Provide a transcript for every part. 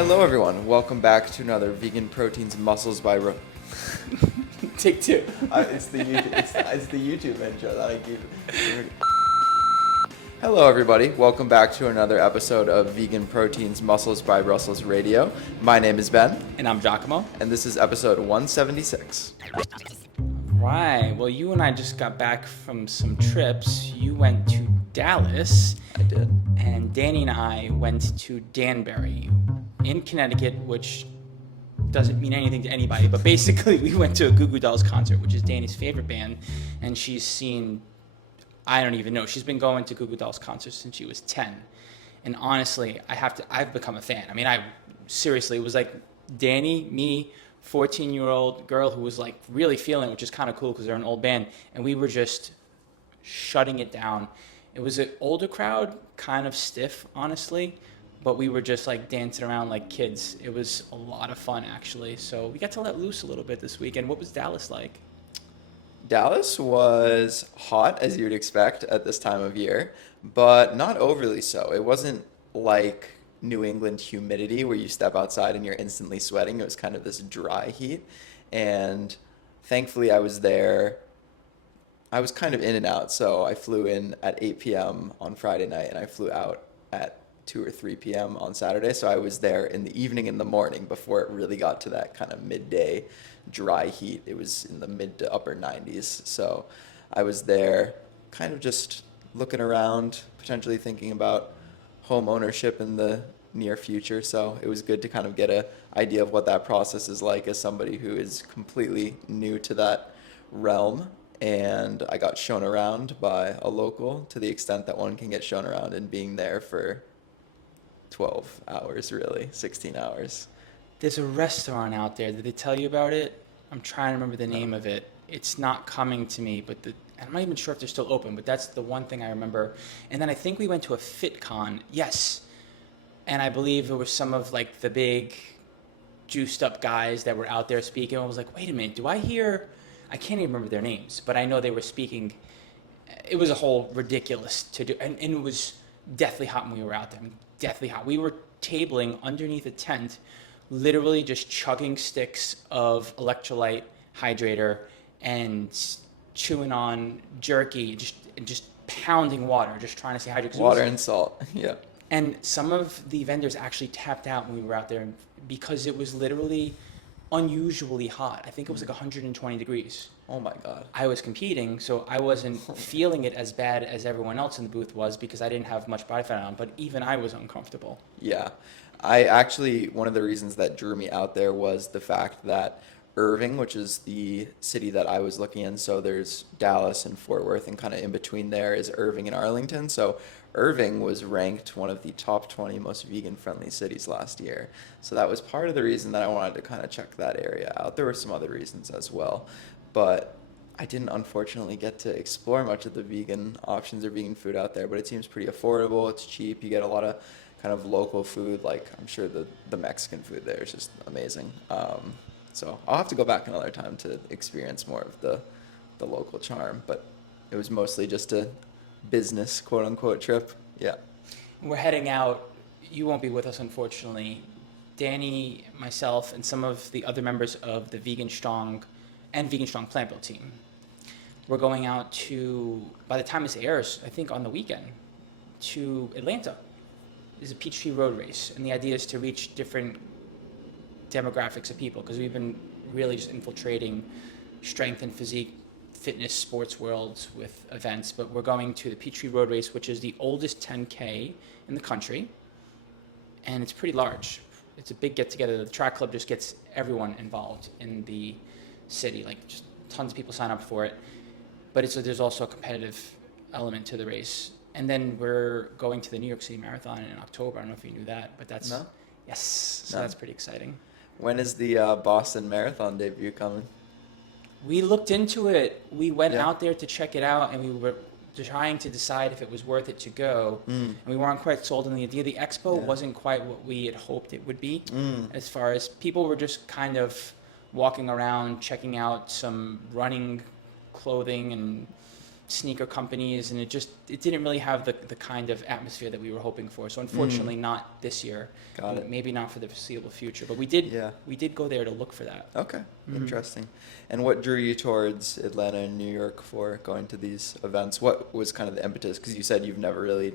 Hello, everyone. Welcome back to another Vegan Proteins Muscles by Take two. It's the YouTube intro that I keep. Hello, everybody. Welcome back to another episode of Vegan Proteins Muscles by Brussels Radio. My name is Ben, And I'm Giacomo. and this is episode 176. Right. Well, you and I just got back from some trips. You went to Dallas, I did. and Danny and I went to Danbury in Connecticut, which doesn't mean anything to anybody, but basically we went to a Goo Goo Dolls concert, which is Danny's favorite band, and she's seen, I don't even know, she's been going to Goo Goo Dolls concerts since she was 10. And honestly, I've become a fan. I mean, seriously, it was like Danny, me, 14-year-old girl who was like really feeling it, which is kind of cool because they're an old band, and we were just shutting it down. It was an older crowd, kind of stiff, honestly, but we were just like dancing around like kids. It was a lot of fun, actually. So we got to let loose a little bit this weekend. What was Dallas like? Dallas was hot, as you would expect at this time of year, but not overly so. It wasn't like New England humidity where you step outside and you're instantly sweating. It was kind of this dry heat. And thankfully, I was there. I was kind of in and out. So I flew in at 8 p.m. on Friday night and I flew out at 2 or 3 p.m. on Saturday. So I was there in the evening and the morning before it really got to that kind of midday dry heat. It was in the mid to upper 90s. So I was there kind of just looking around, potentially thinking about home ownership in the near future. So it was good to kind of get an idea of what that process is like as somebody who is completely new to that realm. And I got shown around by a local to the extent that one can get shown around and being there for 12 hours, really, 16 hours. There's a restaurant out there. Did they tell you about it? I'm trying to remember the name of it. It's not coming to me, but I'm not even sure if they're still open, but that's the one thing I remember. And then I think we went to a FitCon. Yes. And I believe it was some of like the big juiced up guys that were out there speaking. I was like, wait a minute, do I hear, I can't even remember their names, but I know they were speaking. It was a whole ridiculous to do. And it was deathly hot when we were out there. I mean, deathly hot. We were tabling underneath a tent, literally just chugging sticks of electrolyte hydrator and chewing on jerky, just pounding water, just trying to stay hydrated. Water and salt, yeah. And some of the vendors actually tapped out when we were out there because it was literally unusually hot. I think it was like 120 degrees. Oh my God. I was competing, so I wasn't feeling it as bad as everyone else in the booth was because I didn't have much body fat on, but even I was uncomfortable. Yeah. I actually, one of the reasons that drew me out there was the fact that Irving, which is the city that I was looking in, so there's Dallas and Fort Worth, and kind of in between there is Irving and Arlington. So Irving was ranked one of the top 20 most vegan-friendly cities last year. So that was part of the reason that I wanted to kind of check that area out. There were some other reasons as well, but I didn't unfortunately get to explore much of the vegan options or vegan food out there, but it seems pretty affordable. It's cheap. You get a lot of kind of local food, like I'm sure the Mexican food there is just amazing. So I'll have to go back another time to experience more of the local charm, but it was mostly just a business quote unquote trip. Yeah. We're heading out. You won't be with us, unfortunately. Danny, myself, and some of the other members of the Vegan Strong and Vegan Strong Plant Build team. We're going out to, by the time this airs, I think on the weekend, to Atlanta. There's a Peachtree Road Race, and the idea is to reach different demographics of people because we've been really just infiltrating strength and physique, fitness, sports worlds with events. But we're going to the Peachtree Road Race, which is the oldest 10K in the country, and it's pretty large. It's a big get-together. The track club just gets everyone involved in the city, like just tons of people sign up for it. But there's also a competitive element to the race. And then we're going to the New York City Marathon in October. I don't know if you knew that, but that's... No? Yes, so No. that's pretty exciting. When is the Boston Marathon debut coming? We looked into it. We went Yeah. out there to check it out, and we were trying to decide if it was worth it to go. And we weren't quite sold on the idea. The expo wasn't quite what we had hoped it would be. As far as people were just kind of walking around, checking out some running clothing and sneaker companies, and it didn't really have the kind of atmosphere that we were hoping for. So unfortunately, not this year. Got it. Maybe not for the foreseeable future. But Yeah. we did go there to look for that. Okay. Interesting. And what drew you towards Atlanta and New York for going to these events? What was kind of the impetus? Because you said you've never really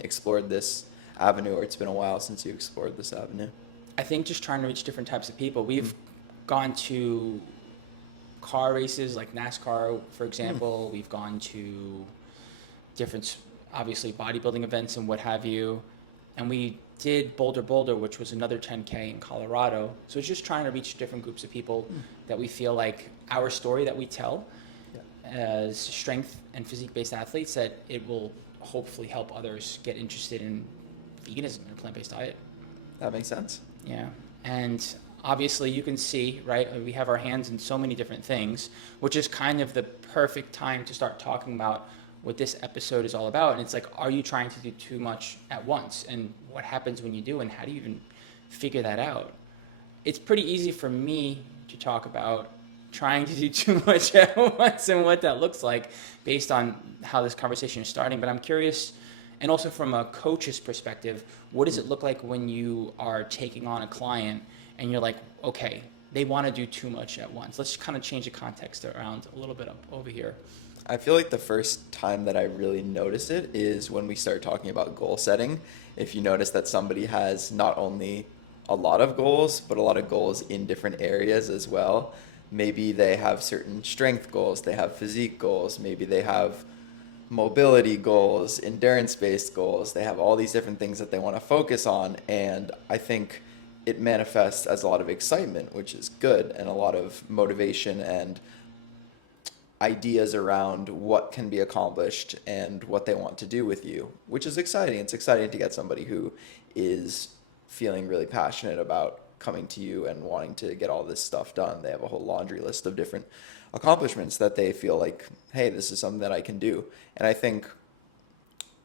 explored this avenue, or it's been a while since you explored this avenue. I think just trying to reach different types of people. We've gone to car races like NASCAR, for example. We've gone to different, obviously, bodybuilding events and what have you. And we did Boulder, which was another 10K in Colorado. So it's just trying to reach different groups of people that we feel like our story that we tell as strength and physique-based athletes, that it will hopefully help others get interested in veganism and a plant-based diet. That makes sense. Yeah. And obviously you can see, right, we have our hands in so many different things, which is kind of the perfect time to start talking about what this episode is all about. And it's like, are you trying to do too much at once? And what happens when you do? And how do you even figure that out? It's pretty easy for me to talk about trying to do too much at once and what that looks like based on how this conversation is starting. But I'm curious, and also from a coach's perspective, what does it look like when you are taking on a client and you're like, okay, they want to do too much at once? Let's kind of change the context around a little bit up over here. I feel like the first time that I really notice it is when we start talking about goal setting. If you notice that somebody has not only a lot of goals, but a lot of goals in different areas as well. Maybe they have certain strength goals, they have physique goals, maybe they have mobility goals, endurance-based goals. They have all these different things that they want to focus on, and I think it manifests as a lot of excitement, which is good, and a lot of motivation and ideas around what can be accomplished and what they want to do with you, which is exciting. It's exciting to get somebody who is feeling really passionate about coming to you and wanting to get all this stuff done. They have a whole laundry list of different accomplishments that they feel like, hey, this is something that I can do. And I think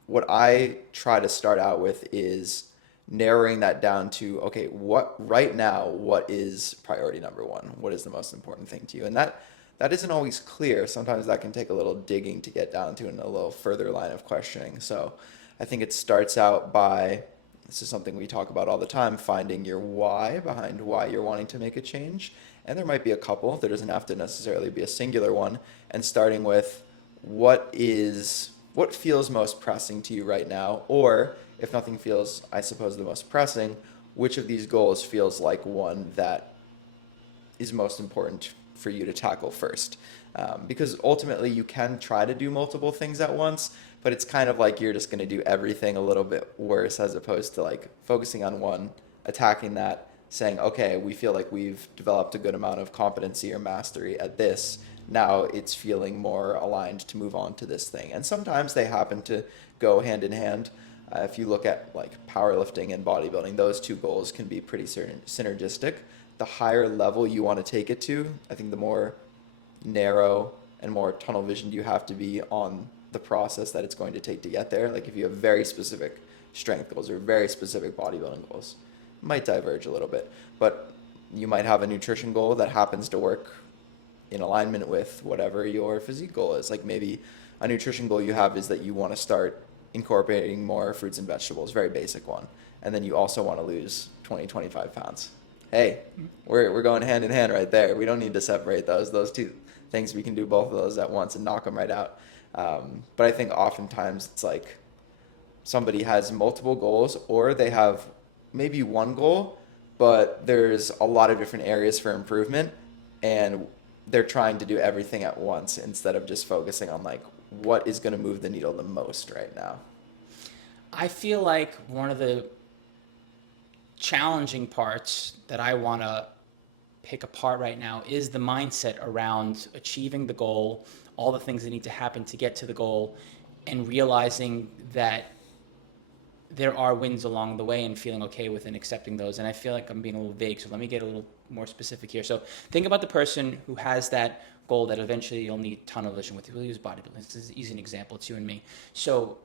what I try to start out with is narrowing that down to, okay, what right now, what is priority number one? What is the most important thing to you? And that isn't always clear. Sometimes that can take a little digging to get down to, and a little further line of questioning. So I think it starts out by, this is something we talk about all the time, finding your why behind why you're wanting to make a change. And there might be a couple. There doesn't have to necessarily be a singular one. And starting with what feels most pressing to you right now, or if nothing feels, I suppose, the most pressing, which of these goals feels like one that is most important for you to tackle first? Because ultimately you can try to do multiple things at once, but it's kind of like you're just going to do everything a little bit worse, as opposed to like focusing on one, attacking that, saying, okay, we feel like we've developed a good amount of competency or mastery at this. Now it's feeling more aligned to move on to this thing. And sometimes they happen to go hand in hand. If you look at like powerlifting and bodybuilding, those two goals can be pretty synergistic. The higher level you want to take it to, I think the more narrow and more tunnel visioned you have to be on the process that it's going to take to get there. Like if you have very specific strength goals or very specific bodybuilding goals, it might diverge a little bit, but you might have a nutrition goal that happens to work in alignment with whatever your physique goal is. Like maybe a nutrition goal you have is that you want to start incorporating more fruits and vegetables, very basic one. And then you also want to lose 20, 25 pounds. Hey, we're going hand in hand right there. We don't need to separate those two things. We can do both of those at once and knock them right out. But I think oftentimes it's like somebody has multiple goals, or they have maybe one goal, but there's a lot of different areas for improvement, and they're trying to do everything at once instead of just focusing on like what is going to move the needle the most right now. I feel like one of the challenging parts that I want to pick apart right now is the mindset around achieving the goal, all the things that need to happen to get to the goal, and realizing that there are wins along the way and feeling okay with and accepting those. And I feel like I'm being a little vague, so let me get a little more specific here. So think about the person who has that goal that eventually you'll need tunnel vision with. We'll use bodybuilding. This is easy an example, it's you and me. So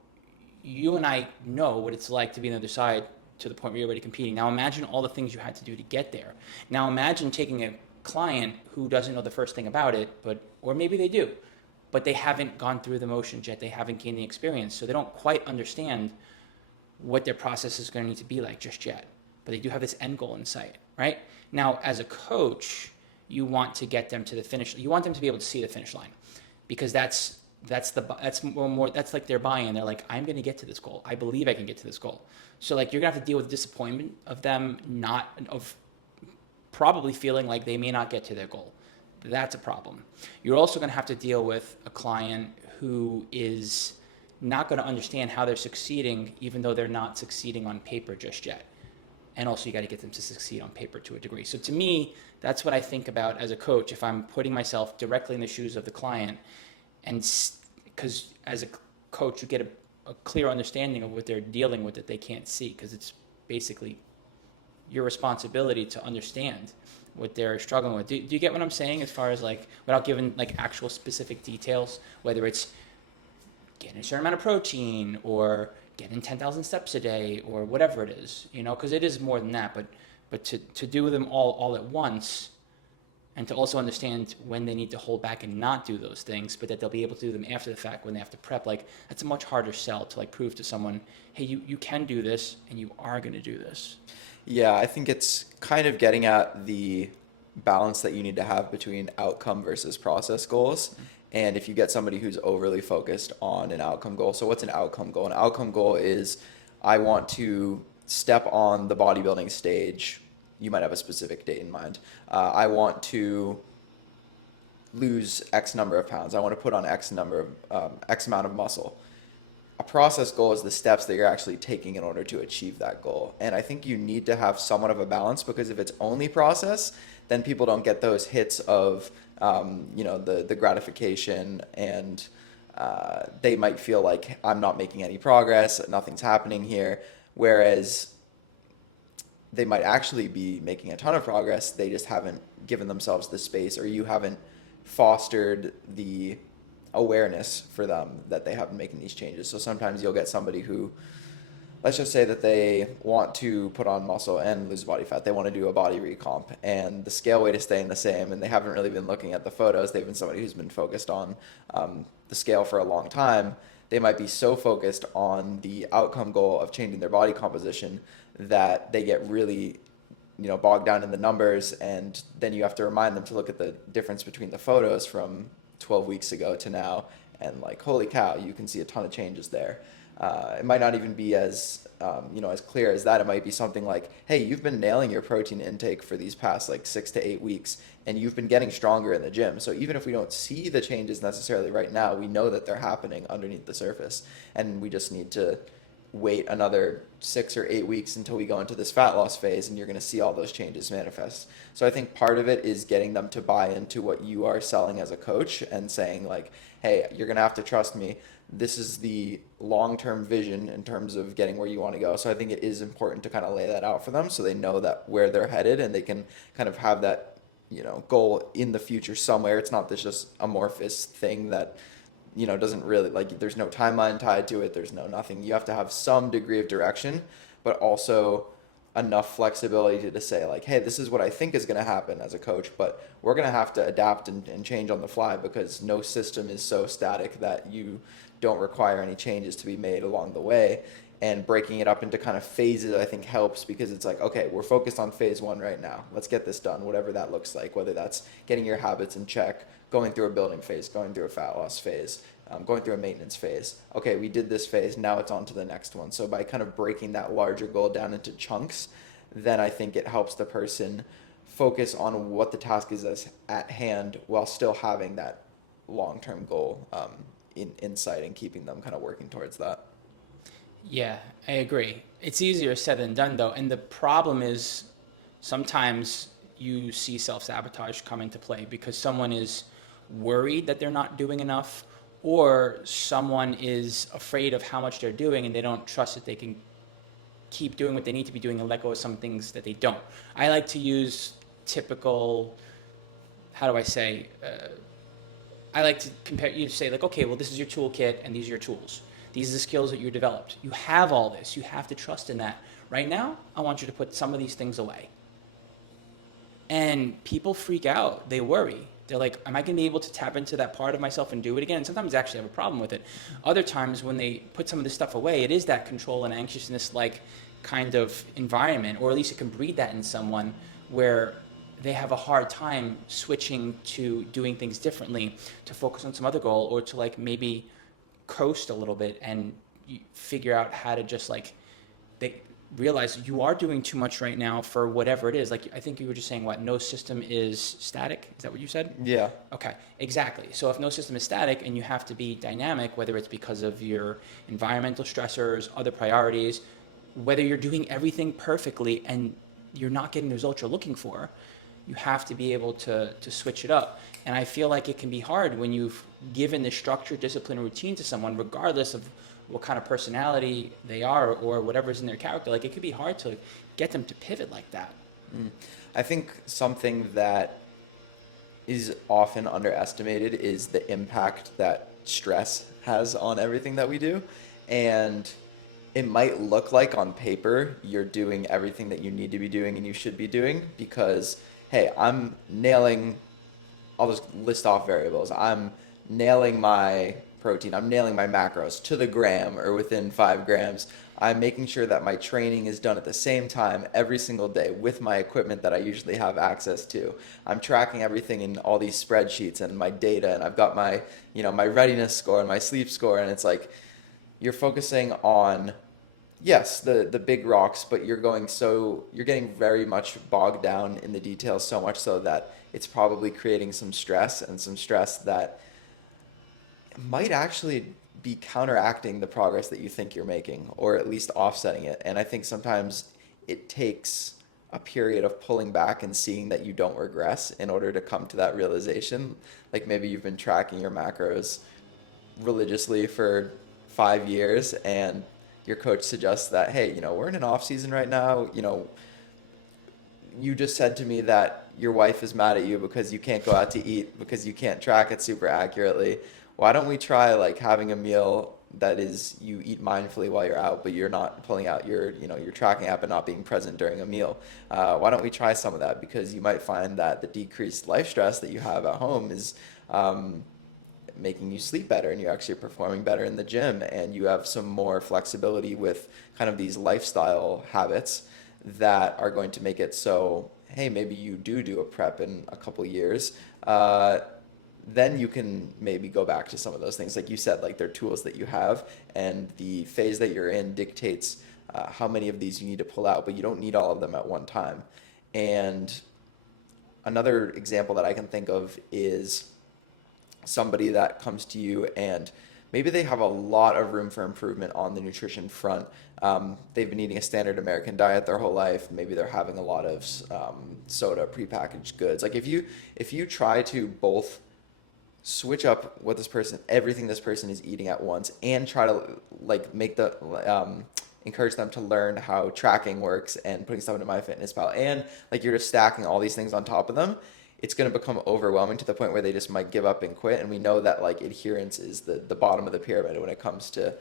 you and I know what it's like to be on the other side to the point where you're already competing. Now imagine all the things you had to do to get there. Now imagine taking a client who doesn't know the first thing about it, or maybe they do, but they haven't gone through the motions yet. They haven't gained the experience. So they don't quite understand what their process is going to need to be like just yet. But they do have this end goal in sight, right? Now, as a coach, you want to get them to the finish. You want them to be able to see the finish line, because that's more that's like their buy-in. They're like, I'm going to get to this goal. I believe I can get to this goal. So like you're gonna have to deal with the disappointment of them not of probably feeling like they may not get to their goal. That's a problem. You're also going to have to deal with a client who is not going to understand how they're succeeding, even though they're not succeeding on paper just yet. And also, you got to get them to succeed on paper to a degree. So, to me, that's what I think about as a coach. If I'm putting myself directly in the shoes of the client, and because as a coach, you get a clear understanding of what they're dealing with that they can't see, because it's basically your responsibility to understand what they're struggling with. Do you get what I'm saying, as far as like, without giving like actual specific details, whether it's getting a certain amount of protein or getting 10,000 steps a day or whatever it is, because it is more than that, but to do them all at once, and to also understand when they need to hold back and not do those things, but that they'll be able to do them after the fact when they have to prep, like that's a much harder sell to like prove to someone, hey, you can do this and you are going to do this. Yeah, I think it's kind of getting at the balance that you need to have between outcome versus process goals. And if you get somebody who's overly focused on an outcome goal, so what's an outcome goal? An outcome goal is I want to step on the bodybuilding stage. You might have a specific date in mind. I want to lose X number of pounds. I want to put on X amount of muscle. A process goal is the steps that you're actually taking in order to achieve that goal. And I think you need to have somewhat of a balance, because if it's only process, then people don't get those hits of, the gratification, and they might feel like I'm not making any progress, nothing's happening here. Whereas they might actually be making a ton of progress. They just haven't given themselves the space, or you haven't fostered the awareness for them that they have been making these changes. So sometimes you'll get somebody who, let's just say that they want to put on muscle and lose body fat. They want to do a body recomp, and the scale weight is staying the same, and they haven't really been looking at the photos. They've been somebody who's been focused on the scale for a long time. They might be so focused on the outcome goal of changing their body composition that they get really bogged down in the numbers, and then you have to remind them to look at the difference between the photos from 12 weeks ago to now, and like, holy cow, you can see a ton of changes there. It might not even be as as clear as that. It might be something like, hey, you've been nailing your protein intake for these past like 6 to 8 weeks, and you've been getting stronger in the gym. So even if we don't see the changes necessarily right now, we know that they're happening underneath the surface, and we just need to wait another 6 or 8 weeks until we go into this fat loss phase, and you're going to see all those changes manifest. So I think part of it is getting them to buy into what you are selling as a coach, and saying like, hey, you're going to have to trust me. This is the long-term vision in terms of getting where you want to go. So I think it is important to kind of lay that out for them, so they know that where they're headed, and they can kind of have that goal in the future somewhere. It's not this just amorphous thing that doesn't really, like, there's no timeline tied to it. There's no nothing. You have to have some degree of direction, but also enough flexibility to say like, hey, this is what I think is going to happen as a coach, but we're going to have to adapt and change on the fly, because no system is so static that you don't require any changes to be made along the way. And breaking it up into kind of phases, I think, helps, because it's like, okay, we're focused on phase one right now. Let's get this done, whatever that looks like, whether that's getting your habits in check, going through a building phase, going through a fat loss phase, going through a maintenance phase. Okay, we did this phase, now it's on to the next one. So by kind of breaking that larger goal down into chunks, then I think it helps the person focus on what the task is at hand, while still having that long-term goal in sight, and keeping them kind of working towards that. Yeah, I agree. It's easier said than done, though. And the problem is sometimes you see self sabotage come into play because someone is worried that they're not doing enough, or someone is afraid of how much they're doing and they don't trust that they can keep doing what they need to be doing and let go of some things that they don't. I like to use typical, how do I say, I like to compare, you say like, okay, well, this is your toolkit and these are your tools. These are the skills that you developed. You have all this. You have to trust in that. Right now, I want you to put some of these things away. And people freak out. They worry. They're like, am I going to be able to tap into that part of myself and do it again? And sometimes they actually have a problem with it. Other times when they put some of this stuff away, it is that control and anxiousness like kind of environment, or at least it can breed that in someone where they have a hard time switching to doing things differently, to focus on some other goal, or to like maybe coast a little bit and figure out how to just like they realize you are doing too much right now for whatever it is. Like I think you were just saying what no system is static. Is that what you said? Yeah. Okay, exactly. So if no system is static and you have to be dynamic, whether it's because of your environmental stressors, other priorities, whether you're doing everything perfectly and you're not getting the results you're looking for, you have to be able to switch it up. And I feel like it can be hard when you've given the structure, discipline, routine to someone, regardless of what kind of personality they are or whatever's in their character. Like it could be hard to get them to pivot like that. I think something that is often underestimated is the impact that stress has on everything that we do. And it might look like on paper you're doing everything that you need to be doing and you should be doing because, hey, I'm nailing, I'll just list off variables. I'm nailing my protein, I'm nailing my macros to the gram or within 5 grams. I'm making sure that my training is done at the same time every single day with my equipment that I usually have access to. I'm tracking everything in all these spreadsheets and my data, and I've got my, my readiness score and my sleep score, and it's like you're focusing on, yes, the big rocks, but you're getting very much bogged down in the details, so much so that it's probably creating some stress, and some stress that might actually be counteracting the progress that you think you're making, or at least offsetting it. And I think sometimes it takes a period of pulling back and seeing that you don't regress in order to come to that realization. Like maybe you've been tracking your macros religiously for 5 years, and your coach suggests that, hey, we're in an off season right now. You just said to me that your wife is mad at you because you can't go out to eat because you can't track it super accurately. Why don't we try like having a meal that is you eat mindfully while you're out, but you're not pulling out your tracking app and not being present during a meal? Why don't we try some of that? Because you might find that the decreased life stress that you have at home is making you sleep better, and you're actually performing better in the gym, and you have some more flexibility with kind of these lifestyle habits that are going to make it so, hey, maybe you do a prep in a couple years. Then you can maybe go back to some of those things. Like you said, like they're tools that you have, and the phase that you're in dictates how many of these you need to pull out, but you don't need all of them at one time. And another example that I can think of is somebody that comes to you and maybe they have a lot of room for improvement on the nutrition front. They've been eating a standard American diet their whole life. Maybe they're having a lot of soda, prepackaged goods. Like if you try to both switch up everything this person is eating at once, and try to like encourage them to learn how tracking works and putting stuff into MyFitnessPal, and like you're just stacking all these things on top of them, it's going to become overwhelming to the point where they just might give up and quit. And we know that like adherence is the bottom of the pyramid when it comes to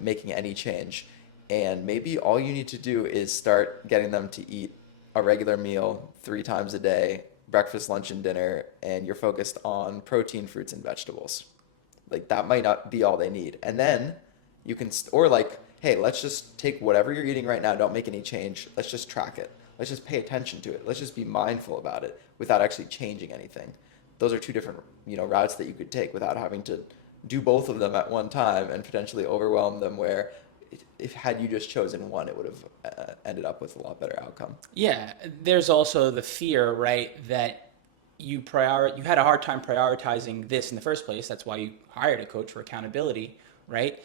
making any change. And maybe all you need to do is start getting them to eat a regular meal 3 times a day, breakfast, lunch, and dinner, and you're focused on protein, fruits, and vegetables. Like that might not be all they need. And then you can, or like, hey, let's just take whatever you're eating right now, don't make any change. Let's just track it. Let's just pay attention to it. Let's just be mindful about it without actually changing anything. Those are two different, routes that you could take without having to do both of them at one time and potentially overwhelm them, where if had you just chosen one, it would have ended up with a lot better outcome. Yeah, there's also the fear, right, that you had a hard time prioritizing this in the first place. That's why you hired a coach for accountability, right?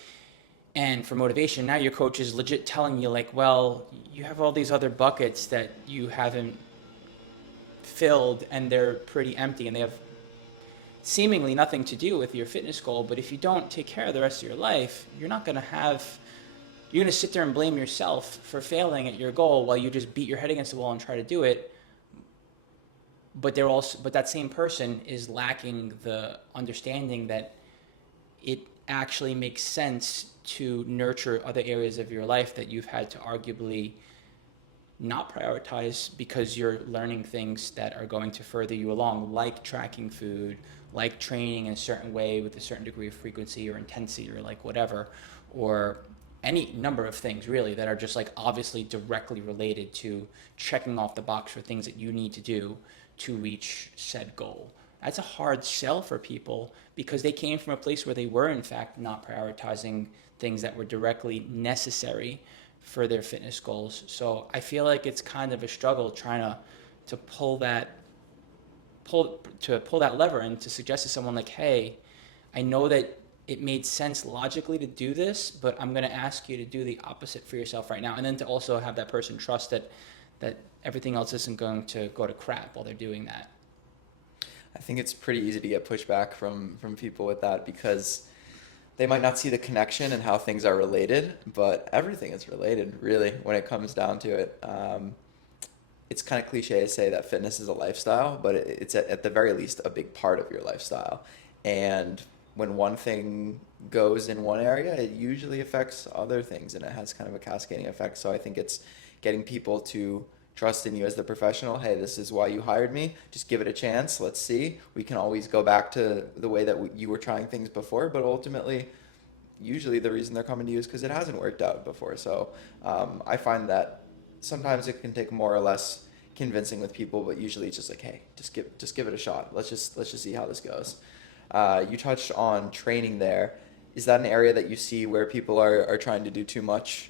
And for motivation. Now your coach is legit telling you like, well, you have all these other buckets that you haven't filled and they're pretty empty and they have seemingly nothing to do with your fitness goal. But if you don't take care of the rest of your life, you're going to sit there and blame yourself for failing at your goal while you just beat your head against the wall and try to do it. But that same person is lacking the understanding that it actually makes sense to nurture other areas of your life that you've had to arguably not prioritize because you're learning things that are going to further you along, like tracking food, like training in a certain way with a certain degree of frequency or intensity or like whatever, or any number of things really that are just like obviously directly related to checking off the box for things that you need to do to reach said goal. That's a hard sell for people because they came from a place where they were in fact not prioritizing things that were directly necessary for their fitness goals. So I feel like it's kind of a struggle trying to pull that lever and to suggest to someone like, hey, I know that it made sense logically to do this, but I'm going to ask you to do the opposite for yourself right now, and then to also have that person trust that everything else isn't going to go to crap while they're doing that. I think it's pretty easy to get pushback from people with that because they might not see the connection and how things are related, but everything is related, really, when it comes down to it. It's kind of cliche to say that fitness is a lifestyle, but it's at the very least a big part of your lifestyle. And when one thing goes in one area, it usually affects other things and it has kind of a cascading effect. So I think it's getting people to trust in you as the professional. Hey, this is why you hired me. Just give it a chance. Let's see. We can always go back to the way that you were trying things before, but ultimately, usually the reason they're coming to you is because it hasn't worked out before. So I find that sometimes it can take more or less convincing with people, but usually it's just like, hey, just give it a shot. Let's just see how this goes. You touched on training there. Is that an area that you see where people are trying to do too much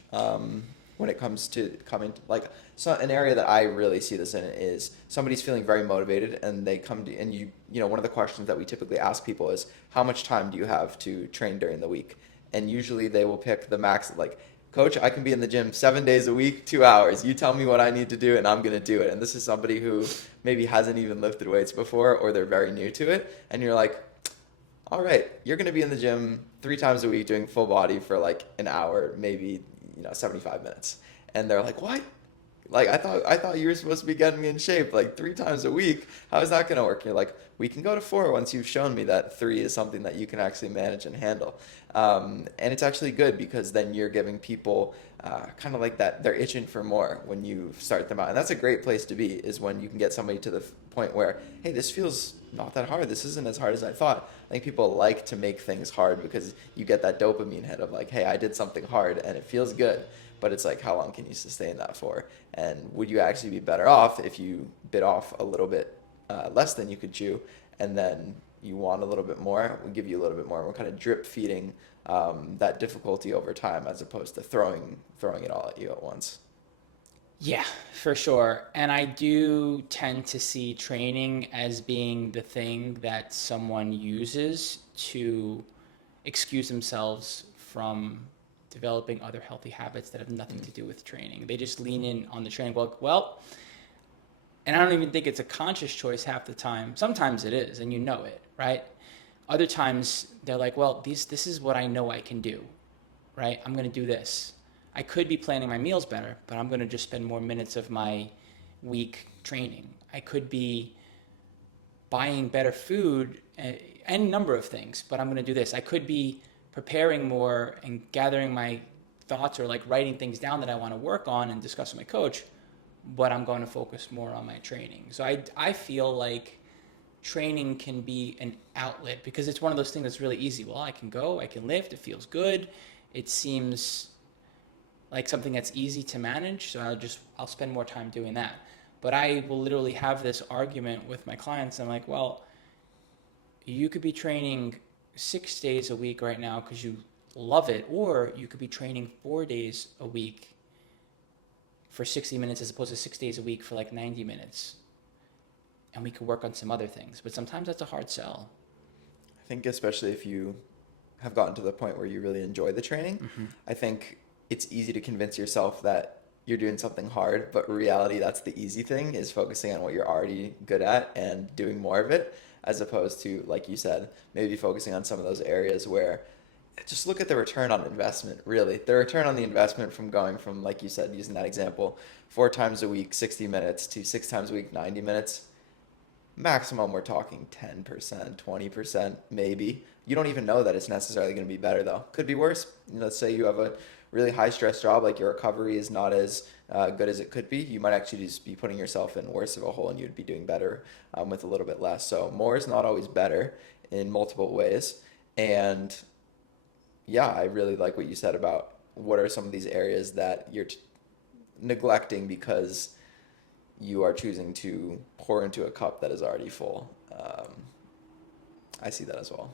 when it comes to coming like so an area that I really see this in is somebody's feeling very motivated and they come to and you know one of the questions that we typically ask people is how much time do you have to train during the week? And usually they will pick the max like coach, I can be in the gym 7 days a week, 2 hours. You tell me what I need to do and I'm going to do it. And this is somebody who maybe hasn't even lifted weights before or they're very new to it. And you're like, all right, you're going to be in the gym 3 times a week doing full body for like an hour, maybe, 75 minutes. And they're like, what? Like I thought you were supposed to be getting me in shape like 3 times a week. How is that going to work? And you're like, we can go to 4 once you've shown me that 3 is something that you can actually manage and handle. And it's actually good because then you're giving people kind of like that they're itching for more when you start them out. And that's a great place to be is when you can get somebody to the point where, hey, this feels not that hard. This isn't as hard as I thought. I think people like to make things hard because you get that dopamine hit of like, hey, I did something hard and it feels good. But it's like, how long can you sustain that for? And would you actually be better off if you bit off a little bit less than you could chew, and then you want a little bit more? We'll give you a little bit more. We're kind of drip feeding that difficulty over time, as opposed to throwing it all at you at once. Yeah, for sure. And I do tend to see training as being the thing that someone uses to excuse themselves from developing other healthy habits that have nothing Mm. to do with training. They just lean in on the training. Well, and I don't even think it's a conscious choice half the time. Sometimes it is, and you know it, right? Other times they're like, well, this is what I know I can do, right? I'm going to do this. I could be planning my meals better, but I'm going to just spend more minutes of my week training. I could be buying better food, any number of things, but I'm going to do this. I could be preparing more and gathering my thoughts or like writing things down that I want to work on and discuss with my coach, but I'm going to focus more on my training. So I feel like training can be an outlet because it's one of those things that's really easy. Well, I can go, I can lift, it feels good. It seems like something that's easy to manage, so I'll spend more time doing that. But I will literally have this argument with my clients. I'm like, well, you could be training 6 days a week right now because you love it, or you could be training 4 days a week for 60 minutes as opposed to 6 days a week for like 90 minutes. And we could work on some other things. But sometimes that's a hard sell. I think especially if you have gotten to the point where you really enjoy the training, Mm-hmm. I think it's easy to convince yourself that you're doing something hard, but in reality, that's the easy thing is focusing on what you're already good at and doing more of it, as opposed to, like you said, maybe focusing on some of those areas where just look at the return on investment, really. The return on the investment from going from, like you said, using that example, 4 times a week, 60 minutes to 6 times a week, 90 minutes. Maximum, we're talking 10%, 20%, maybe. You don't even know that it's necessarily going to be better, though. Could be worse. Let's say you have a really high stress job, like your recovery is not as good as it could be. You might actually just be putting yourself in worse of a hole, and you'd be doing better with a little bit less. So more is not always better in multiple ways. And yeah, I really like what you said about what are some of these areas that you're neglecting because you are choosing to pour into a cup that is already full. I see that as well.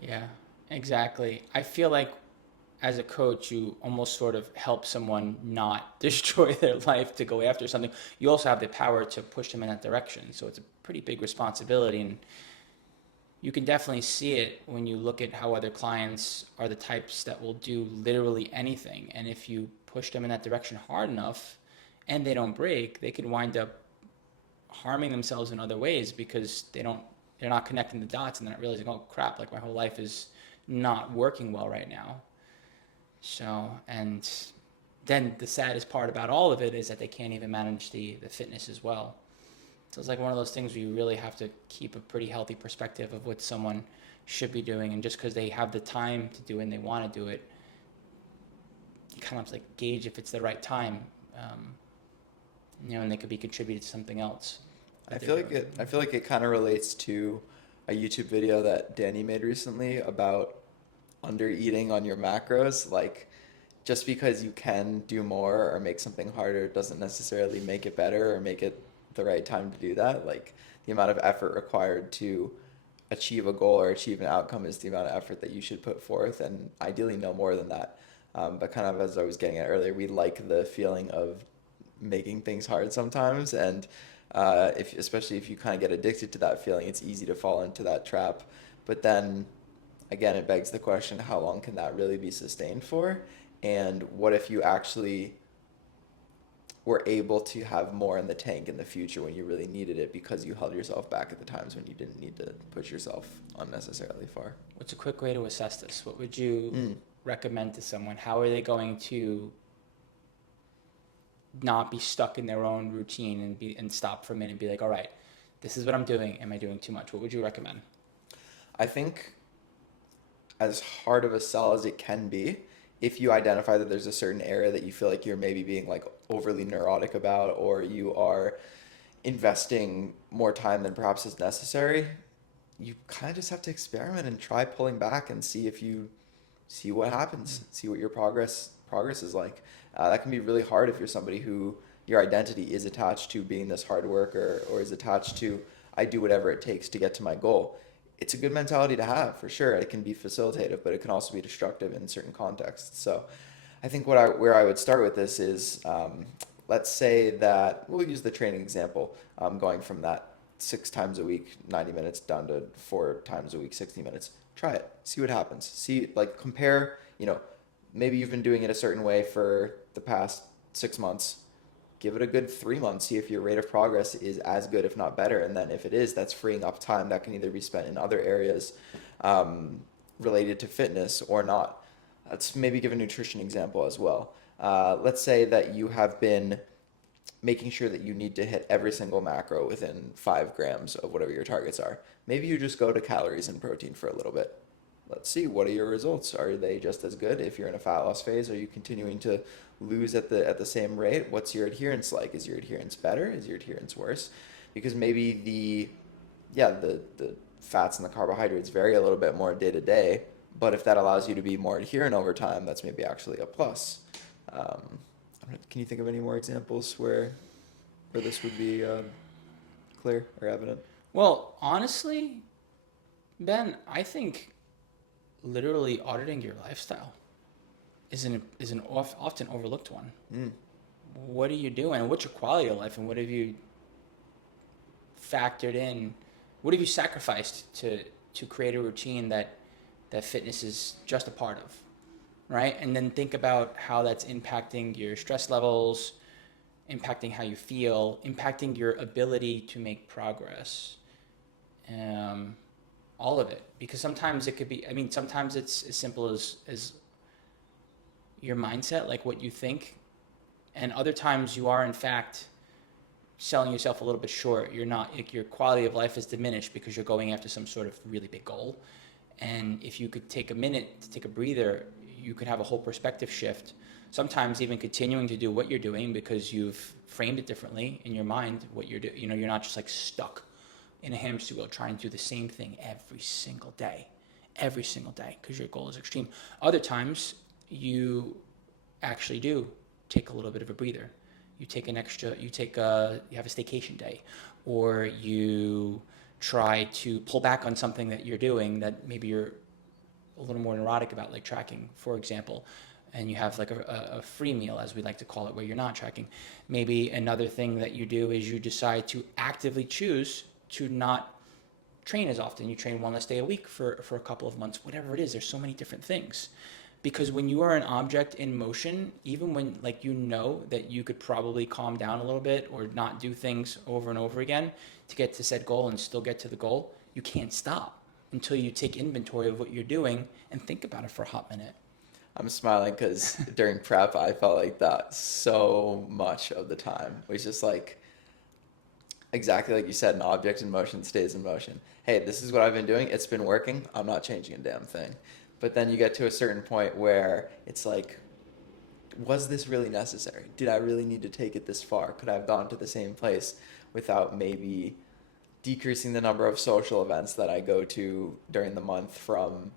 Yeah, exactly. I feel like as a coach, you almost sort of help someone not destroy their life to go after something. You also have the power to push them in that direction. So it's a pretty big responsibility. And you can definitely see it when you look at how other clients are the types that will do literally anything. And if you push them in that direction hard enough and they don't break, they could wind up harming themselves in other ways because they're not connecting the dots and they're not realizing, oh crap, like my whole life is not working well right now. So, and then the saddest part about all of it is that they can't even manage the fitness as well. So it's like one of those things where you really have to keep a pretty healthy perspective of what someone should be doing. And just because they have the time to do it and they want to do it, you kind of like gauge if it's the right time. And they could be contributed to something else I that they're feel like doing. it kind of relates to a YouTube video that Danny made recently about under eating on your macros. Like, just because you can do more or make something harder doesn't necessarily make it better or make it the right time to do that. Like, the amount of effort required to achieve a goal or achieve an outcome is the amount of effort that you should put forth, and ideally no more than that. But kind of as I was getting at earlier, we like the feeling of making things hard sometimes, and if especially if you kind of get addicted to that feeling, it's easy to fall into that trap. But then again, it begs the question, how long can that really be sustained for? And what if you actually were able to have more in the tank in the future when you really needed it because you held yourself back at the times when you didn't need to push yourself unnecessarily far? What's a quick way to assess this? What would you Mm. recommend to someone? How are they going to not be stuck in their own routine and stop for a minute and be like, all right, this is what I'm doing. Am I doing too much? What would you recommend? I think as hard of a sell as it can be, if you identify that there's a certain area that you feel like you're maybe being like overly neurotic about, or you are investing more time than perhaps is necessary, you kind of just have to experiment and try pulling back and see if you see what happens, see what your progress is like. That can be really hard if you're somebody who your identity is attached to being this hard worker or is attached to I do whatever it takes to get to my goal. It's a good mentality to have for sure. It can be facilitative, but it can also be destructive in certain contexts. So I think where I would start with this is, let's say that we'll use the training example, going from that 6 times a week, 90 minutes down to 4 times a week, 60 minutes. Try it, see what happens. See, like, compare, maybe you've been doing it a certain way for the past 6 months. Give it a good 3 months, see if your rate of progress is as good, if not better. And then if it is, that's freeing up time that can either be spent in other areas related to fitness or not. Let's maybe give a nutrition example as well. Let's say that you have been making sure that you need to hit every single macro within 5 grams of whatever your targets are. Maybe you just go to calories and protein for a little bit. Let's see, what are your results? Are they just as good? If you're in a fat loss phase, are you continuing to lose at the same rate? What's your adherence like? Is your adherence better? Is your adherence worse? Because maybe the fats and the carbohydrates vary a little bit more day to day, but if that allows you to be more adherent over time, that's maybe actually a plus. Can you think of any more examples where this would be clear or evident? Well, honestly, Ben, I think literally auditing your lifestyle is an often overlooked one. Mm. What are you doing? What's your quality of life, and what have you factored in? What have you sacrificed to create a routine that fitness is just a part of, right? And then think about how that's impacting your stress levels, impacting how you feel, impacting your ability to make progress. Um, all of it, because sometimes it could be. I mean, sometimes it's as simple as your mindset, like what you think, and other times you are in fact selling yourself a little bit short. You're not, like, your quality of life is diminished because you're going after some sort of really big goal. And if you could take a minute to take a breather, you could have a whole perspective shift. Sometimes even continuing to do what you're doing because you've framed it differently in your mind. What you're doing, you're not just like stuck in a hamster wheel trying to do the same thing every single day because your goal is extreme. Other times you actually do take a little bit of a breather. You take you have a staycation day, or you try to pull back on something that you're doing that maybe you're a little more neurotic about, like tracking, for example, and you have like a free meal, as we like to call it, where you're not tracking. Maybe another thing that you do is you decide to actively choose to not train as often. You train one less day a week for a couple of months, whatever it is. There's so many different things. Because when you are an object in motion, even when like that you could probably calm down a little bit or not do things over and over again to get to said goal and still get to the goal, you can't stop until you take inventory of what you're doing and think about it for a hot minute. I'm smiling because during prep, I felt like that so much of the time. It was just like, exactly like you said, an object in motion stays in motion. Hey, this is what I've been doing. It's been working. I'm not changing a damn thing. But then you get to a certain point where it's like, was this really necessary? Did I really need to take it this far? Could I have gone to the same place without maybe decreasing the number of social events that I go to during the month from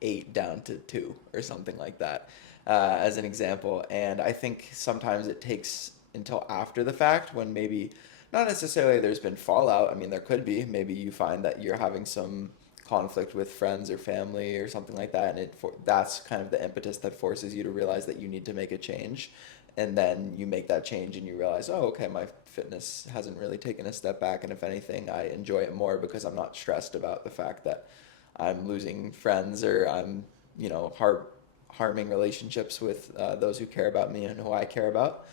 8 down to 2 or something like that, as an example. And I think sometimes it takes until after the fact when maybe not necessarily there's been fallout. I mean, there could be. Maybe you find that you're having some conflict with friends or family or something like that, and that's kind of the impetus that forces you to realize that you need to make a change. And then you make that change and you realize, oh, okay, my fitness hasn't really taken a step back, and if anything, I enjoy it more because I'm not stressed about the fact that I'm losing friends or I'm, harming relationships with those who care about me and who I care about.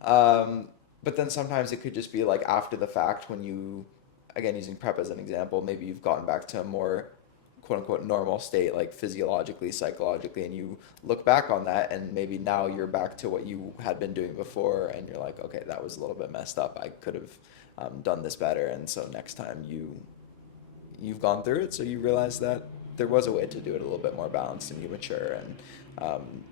But then sometimes it could just be like after the fact when you, again, using prep as an example, maybe you've gotten back to a more quote unquote normal state, like physiologically, psychologically, and you look back on that and maybe now you're back to what you had been doing before and you're like, okay, that was a little bit messed up. I could have done this better. And so next time you've gone through it, so you realize that there was a way to do it a little bit more balanced, and you mature and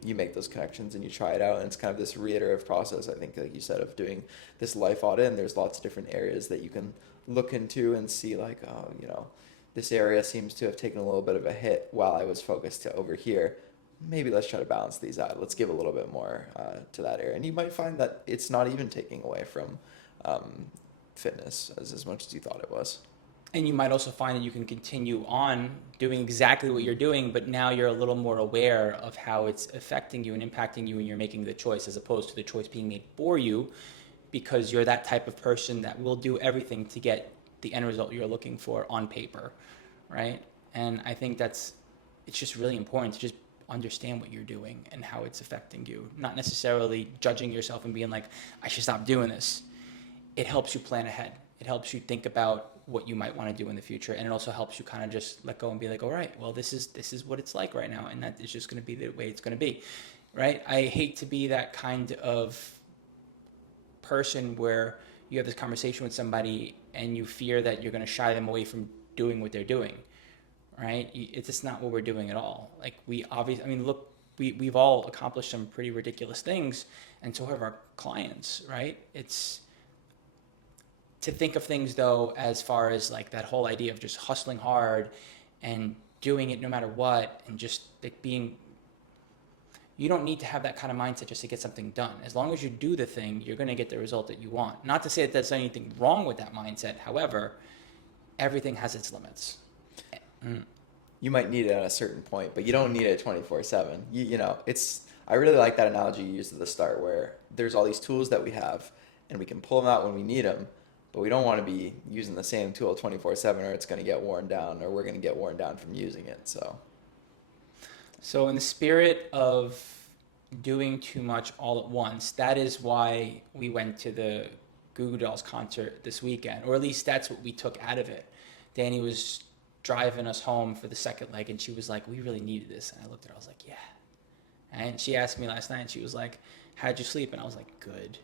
you make those connections and you try it out, and it's kind of this reiterative process. I think, like you said, of doing this life audit, and there's lots of different areas that you can look into and see like, oh, this area seems to have taken a little bit of a hit while I was focused to over here. Maybe let's try to balance these out. Let's give a little bit more to that area, and you might find that it's not even taking away from fitness as much as you thought it was. And you might also find that you can continue on doing exactly what you're doing, but now you're a little more aware of how it's affecting you and impacting you, and you're making the choice as opposed to the choice being made for you, because you're that type of person that will do everything to get the end result you're looking for on paper, right? And I think it's just really important to just understand what you're doing and how it's affecting you, not necessarily judging yourself and being like, I should stop doing this. It helps you plan ahead. It helps you think about what you might want to do in the future, and it also helps you kind of just let go and be like, all right, well, this is what it's like right now, and that is just going to be the way it's going to be, right? I hate to be that kind of person where you have this conversation with somebody and you fear that you're going to shy them away from doing what they're doing, right? It's just not what we're doing at all. Like, look, we've all accomplished some pretty ridiculous things, and so have our clients, right? It's to think of things though as far as like that whole idea of just hustling hard and doing it no matter what, and just like you don't need to have that kind of mindset just to get something done. As long as you do the thing, you're going to get the result that you want. Not to say that there's anything wrong with that mindset. However, everything has its limits. You might need it at a certain point, but you don't need it 24/7. I really like that analogy you used at the start where there's all these tools that we have and we can pull them out when we need them, but we don't want to be using the same tool 24/7 or it's going to get worn down, or we're going to get worn down from using it. So in the spirit of doing too much all at once, that is why we went to the Goo Goo Dolls concert this weekend, or at least that's what we took out of it. Danny was driving us home for the second leg, and she was like, we really needed this. And I looked at her, I was like, yeah. And she asked me last night, and she was like, how'd you sleep? And I was like, good.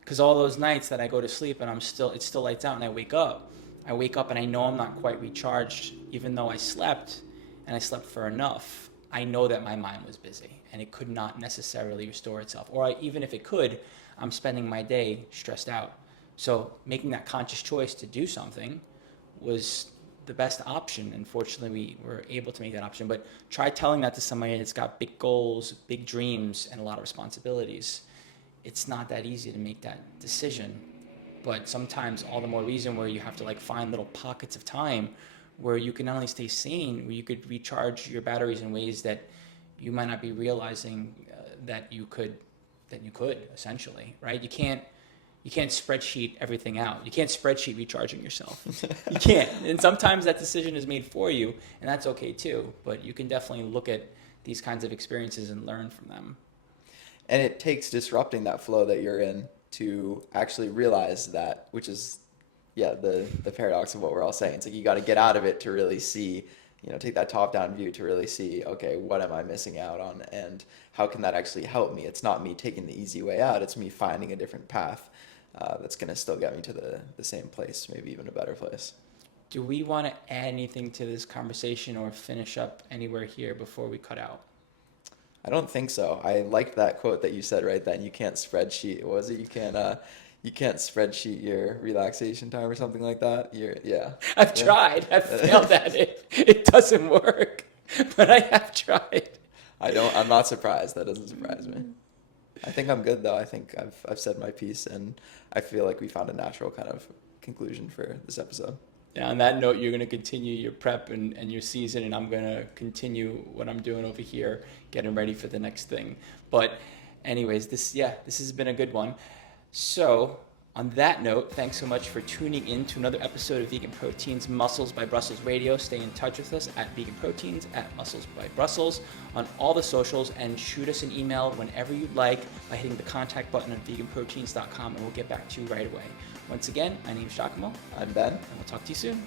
Because all those nights that I go to sleep and it's still lights out, and I wake up and I know I'm not quite recharged, even though I slept and I slept for enough. I know that my mind was busy and it could not necessarily restore itself. Or even if it could, I'm spending my day stressed out. So making that conscious choice to do something was the best option. Unfortunately, we were able to make that option. But try telling that to somebody that's got big goals, big dreams, and a lot of responsibilities. It's not that easy to make that decision. But sometimes all the more reason where you have to like find little pockets of time where you can not only stay sane, where you could recharge your batteries in ways that you might not be realizing that you could essentially, right? You can't spreadsheet everything out. You can't spreadsheet recharging yourself. You can't. And sometimes that decision is made for you, and that's okay too. But you can definitely look at these kinds of experiences and learn from them. And it takes disrupting that flow that you're in to actually realize that, which is, yeah, the paradox of what we're all saying. It's like you got to get out of it to really see, take that top-down view to really see, okay, what am I missing out on, and how can that actually help me? It's not me taking the easy way out. It's me finding a different path that's going to still get me to the same place, maybe even a better place. Do we want to add anything to this conversation or finish up anywhere here before we cut out? I don't think so. I liked that quote that you said right then. You can't spreadsheet. What was it? You can't spreadsheet your relaxation time or something like that. Yeah. I've tried. I've failed at it. It doesn't work, but I have tried. I'm not surprised. That doesn't surprise me. I think I'm good though. I think I've said my piece, and I feel like we found a natural kind of conclusion for this episode. Yeah, on that note, you're going to continue your prep and your season, and I'm going to continue what I'm doing over here, getting ready for the next thing. But anyways, this has been a good one. So on that note, thanks so much for tuning in to another episode of Vegan Proteins Muscles by Brussels Radio. Stay in touch with us at Vegan Proteins, at Muscles by Brussels on all the socials, and shoot us an email whenever you'd like by hitting the contact button on veganproteins.com, and we'll get back to you right away. Once again, my name is Giacomo. I'm Ben. And we'll talk to you soon.